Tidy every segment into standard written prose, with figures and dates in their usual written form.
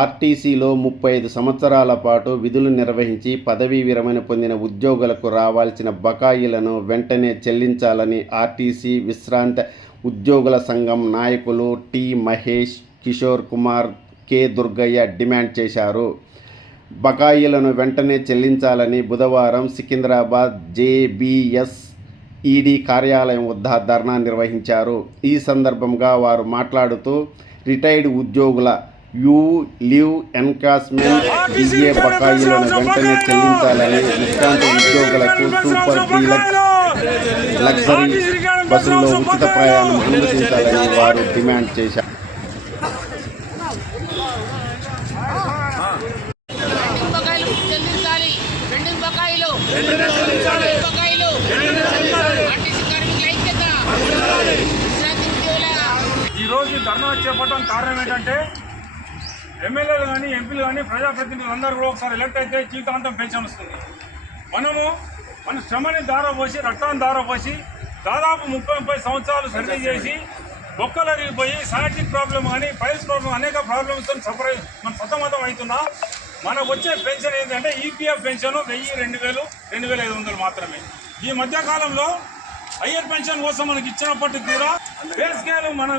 ఆర్టీసీలో 35 సంవత్సరాల పాటు విధులు నిర్వహించి పదవీ విరమణ పొందిన ఉద్యోగులకు రావాల్సిన బకాయిలను వెంటనే చెల్లించాలని ఆర్టీసీ విశ్రాంత ఉద్యోగుల సంఘం నాయకులు T Mahesh, Kishore Kumar, K Durgaiah demand చేశారు. బకాయిలను వెంటనే చెల్లించాలని బుధవారం సికింద్రాబాద్ జేబీఎస్ ఈడీ కార్యాలయం వద్ద ధర్నా నిర్వహించారు. ఈ సందర్భంగా వారు మాట్లాడుతూ రిటైర్డ్ ఉద్యోగుల లీవ్ ఎన్కాష్మెంట్ డిఏ బకాయిలను వెంటనే చెల్లించాలని, విశ్రాంతి ఉద్యోగులకు సూపర్ డీలక్స్ లగ్జరీ బస్సుల్లో ఉచిత ప్రయాణం అనుమతించాలని వారు డిమాండ్ చేశారు. ఈరోజు ధర్నా చేపట్టడం కారణం ఏంటంటే ఎమ్మెల్యేలు కానీ ఎంపీలు కానీ ప్రజాప్రతినిధులు అందరూ కూడా ఒకసారి ఎలక్ట్ అయితే జీవితాంతం పెన్షన్ వస్తుంది. మన శ్రమని దారపోసి రక్తాన్ని దారపోసి దాదాపు 30-30 సంవత్సరాలు సర్వీస్ చేసి బొక్కలరిగిపోయి సయాటిక్ ప్రాబ్లం కానీ పైల్స్ ప్రాబ్లం అనేక ప్రాబ్లమ్స్తో మన సతమతం అవుతున్నా మనకు వచ్చే పెన్షన్ ఏంటంటే ఈపీఎఫ్ పెన్షన్ 1000, 2000, 2500 మాత్రమే. ఈ మధ్యకాలంలో హయ్యర్ పెన్షన్ కోసం మనకి ఇచ్చినప్పటికీ కూడా పే స్కేల్ మన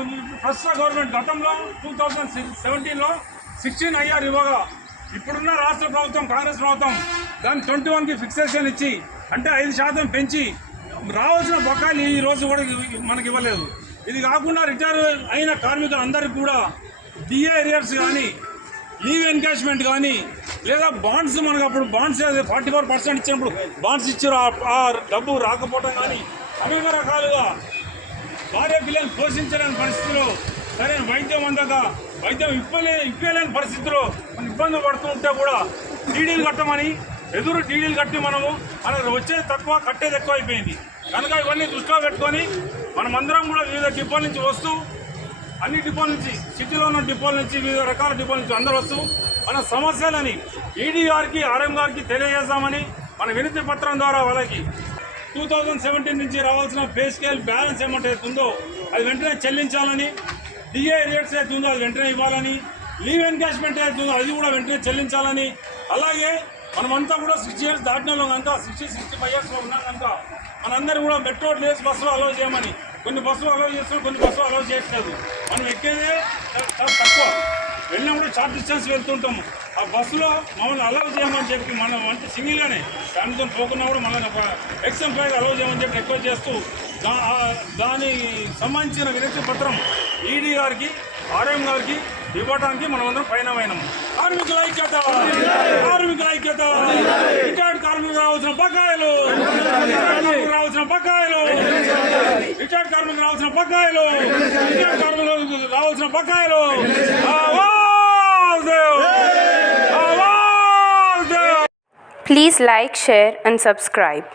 ప్రస్తుత గవర్నమెంట్ గతంలో 2017లో 16 అయ్యారు ఇవ్వగా, ఇప్పుడున్న రాష్ట్ర ప్రభుత్వం కాంగ్రెస్ ప్రభుత్వం దాన్ని 21కి ఫిక్సేషన్ ఇచ్చి అంటే 5% పెంచి రావాల్సిన బకాయిలు ఈ రోజు కూడా మనకి ఇవ్వలేదు. ఇది కాకుండా రిటైర్ అయిన కార్మికులందరికీ కూడా డిఏ ఏరియర్స్ కానీ లీవ్ ఎన్కాష్మెంట్ కానీ లేదా బాండ్స్ మనకు అప్పుడు బాండ్స్ 44% ఇచ్చినప్పుడు బాండ్స్ ఇచ్చారు, ఆ డబ్బు రాకపోవడం కానీ అనేక రకాలుగా భార్య పిల్లలు పోషించలేని పరిస్థితిలో సరైన వైద్యం అందక వైద్యం ఇప్పలేని పరిస్థితిలో మనం ఇబ్బందులు పడుతుంటే కూడా డీడీలు కట్టమని ఎదురు డీడీలు కట్టి మనకు వచ్చేది తక్కువ కట్టేది ఎక్కువ అయిపోయింది. కనుక ఇవన్నీ దృష్టిలో పెట్టుకొని మనమందరం కూడా వివిధ డిపోల నుంచి వస్తూ అన్ని డిపోల నుంచి సిటీలో ఉన్న డిపోల నుంచి వివిధ రకాల డిపోల నుంచి అందరూ వస్తూ మన సమస్యలని ఈడీ గారికి ఆర్ఎం గారికి తెలియజేద్దామని మన వినతి పత్రం ద్వారా వాళ్ళకి 2017 నుంచి రావాల్సిన పే స్కేల్ బ్యాలెన్స్ అమౌంట్ ఏదైతే ఉందో అది వెంటనే చెల్లించాలని, డిఏ రేట్స్ ఏదైతే ఉందో అది వెంటనే ఇవ్వాలని, లీవ్ ఎన్కాష్మెంట్ ఏదైతే ఉందో అది కూడా వెంటనే చెల్లించాలని, అలాగే మనమంతా కూడా 60 years దాటిన వాళ్ళు కనుక 60-65 years ఉన్నాం కనుక మనందరూ కూడా మెట్రో ట్రైన్స్ బస్సులు అలౌ చేయమని, కొన్ని బస్సులు అలౌ చేస్తున్నాం, కొన్ని బస్సులు అలౌ చేయట్లేదు. మనం ఎక్కేదే చాలా తక్కువ, వెళ్ళినా కూడా షార్ట్ డిస్టెన్స్ వెళ్తుంటాము. ఆ బస్సులో మమ్మల్ని అలౌ చేయమని చెప్పి మనం అంటే సింగిల్గానే ఫ్యామిలీతో పోకున్నా కూడా మళ్ళీ ఎక్స్ ఎంప్లాయీకి అలౌ చేయమని చెప్పి రిక్వెస్ట్ చేస్తూ దానికి సంబంధించిన వినతి పత్రం ఈడీ గారికి ఆర్ఎం గారికి ఇవ్వడానికి మనమందరం పయనమైనాము. కార్మికుల ఐక్యత, కార్మికుల ఐక్యత, రిటైర్డ్ కార్మికులు రావాల్సిన బకాయిలు, రావాల్సిన బకాయిలు, రిటైర్డ్ కార్మికులు రావాల్సిన బకాయిలు, రిటైర్డ్ కార్మికులు రావాల్సిన బకాయిలు. Please like, share and subscribe.